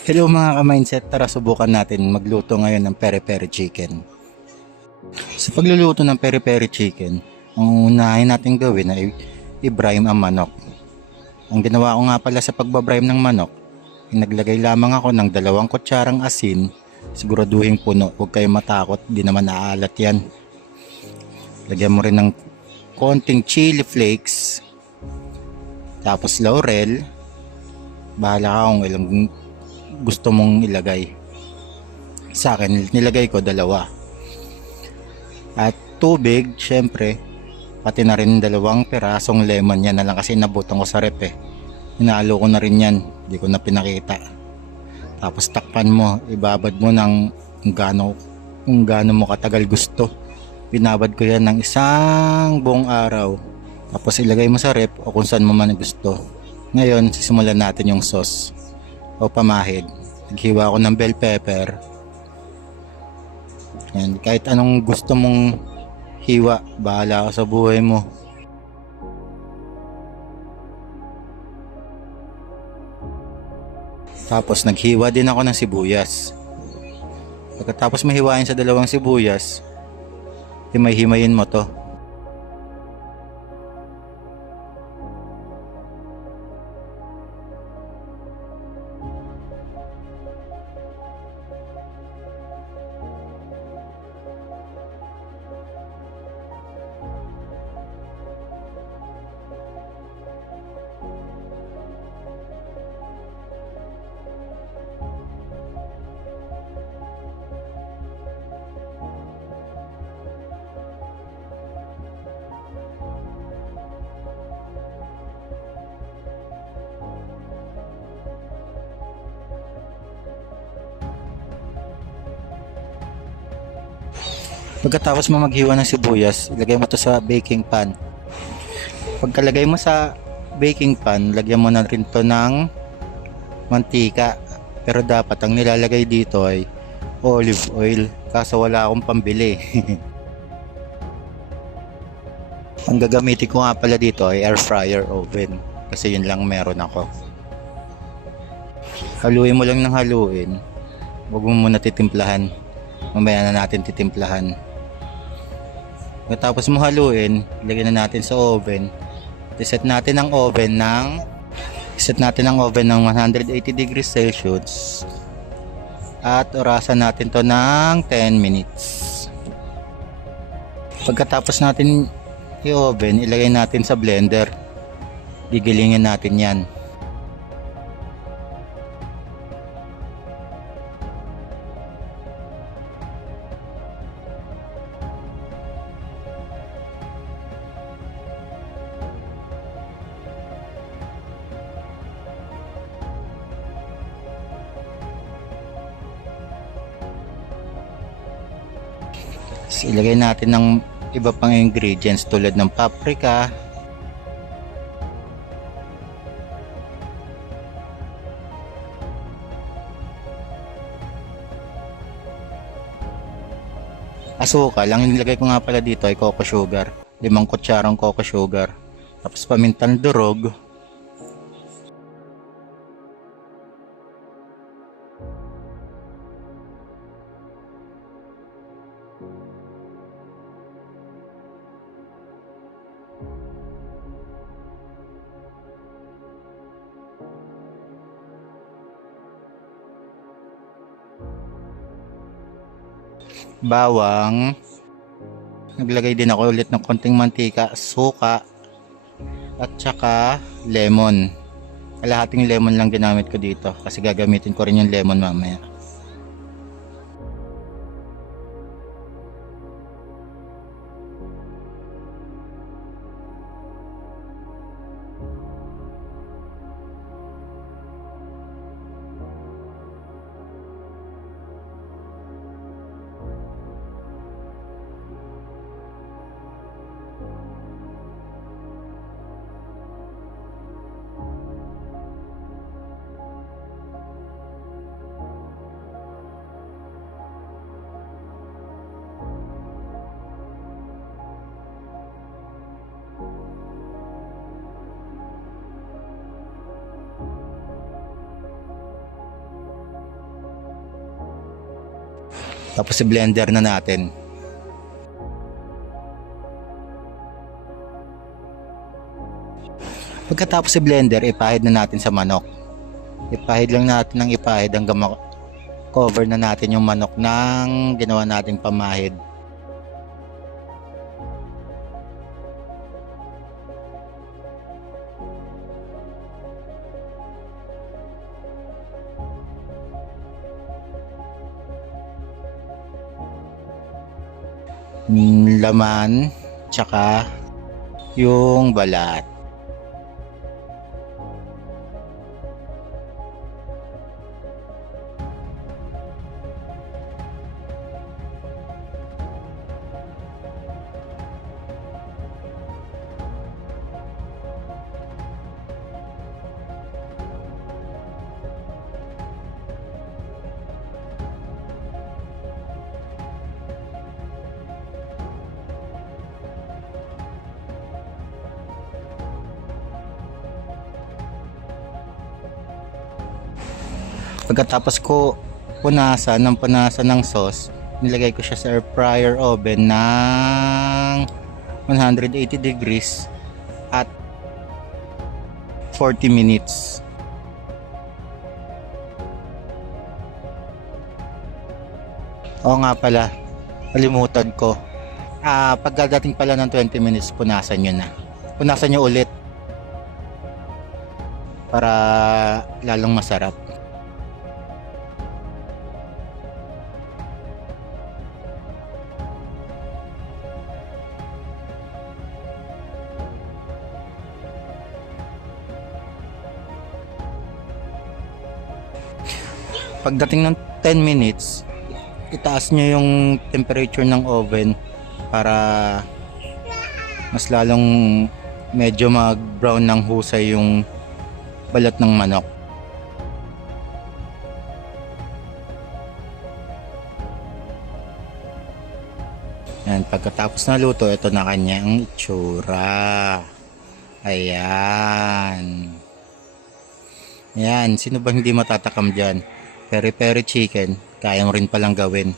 Hello mga ka-mindset, tara subukan natin magluto ngayon ng peri-peri chicken. Sa pagluluto ng peri-peri chicken, ang unahin natin gawin ay i-brine ang manok. Ang ginawa ko nga pala sa pagbabrine ng manok, naglagay lamang ako ng 2 kutsarang asin, siguraduhin puno, huwag kayong matakot, di naman aalat yan. Lagyan mo rin ng konting chili flakes, tapos laurel, bahala ka kung ilang gusto mong ilagay. Sa akin, nilagay ko 2. At tubig, syempre, pati na rin 2 pirasong lemon. Yan na lang kasi nabutan ko sa rep eh. Hinalo ko na rin yan, hindi ko na pinakita. Tapos takpan mo, ibabad mo ng kung gaano mo katagal gusto. Binabad ko yan ng isang buong araw. Tapos ilagay mo sa rep o kung saan mo man gusto. Ngayon, sisimulan natin yung sauce o pamahid. Naghiwa ako ng bell pepper. Yan, kahit anong gusto mong hiwa, bahala ka sa buhay mo. Tapos naghiwa din ako ng sibuyas. Pagkatapos mahiwain sa 2 sibuyas, himay-himayin mo to. Pagkatapos mo maghiwa ng sibuyas, ilagay mo to sa baking pan. Pagkalagay mo sa baking pan, lagyan mo na rin to ng mantika. Pero dapat ang nilalagay dito ay olive oil, kaso wala akong pambili. Ang gagamitin ko nga pala dito ay air fryer oven, kasi yun lang meron ako. Haluin mo lang ng haluin, huwag mo muna titimplahan, mamaya na natin titimplahan. Pagkatapos mo haluin, ilagay na natin sa oven. Set natin ang oven ng 180 degrees Celsius. At orasan natin to ng 10 minutes. Pagkatapos natin i-oven, ilagay natin sa blender. Gigilingin natin yan. Ilagay natin ng iba pang ingredients tulad ng paprika, asukal. Ang nilagay ko nga pala dito ay coco sugar, 5 kutsarang coco sugar, tapos pamintang durog, bawang, naglagay din ako ulit ng konting mantika, suka, at saka lemon. Kalahating lemon lang ginamit ko dito kasi gagamitin ko rin yung lemon mamaya. Tapos i-blender na natin. Pagkatapos i-blender, ipahid na natin sa manok. Ipahid lang natin ng ipahid hanggang cover na natin yung manok ng ginawa nating pamahid. Laman, tsaka yung balat. Pagkatapos ko punasan ng sauce, nilagay ko siya sa air fryer oven ng 180 degrees at 40 minutes. Oo nga pala, kalimutan ko. Pagkadating pala ng 20 minutes, punasan nyo na. Punasan nyo ulit para lalong masarap. Pagdating ng 10 minutes, itaas nyo yung temperature ng oven para mas lalong medyo mag-brown ng husay yung balat ng manok. Yan, pagkatapos na luto, ito na kanyang itsura. Ayan. Ayan, sino ba hindi matatakam dyan? Peri-peri chicken, kaya mo rin palang gawin.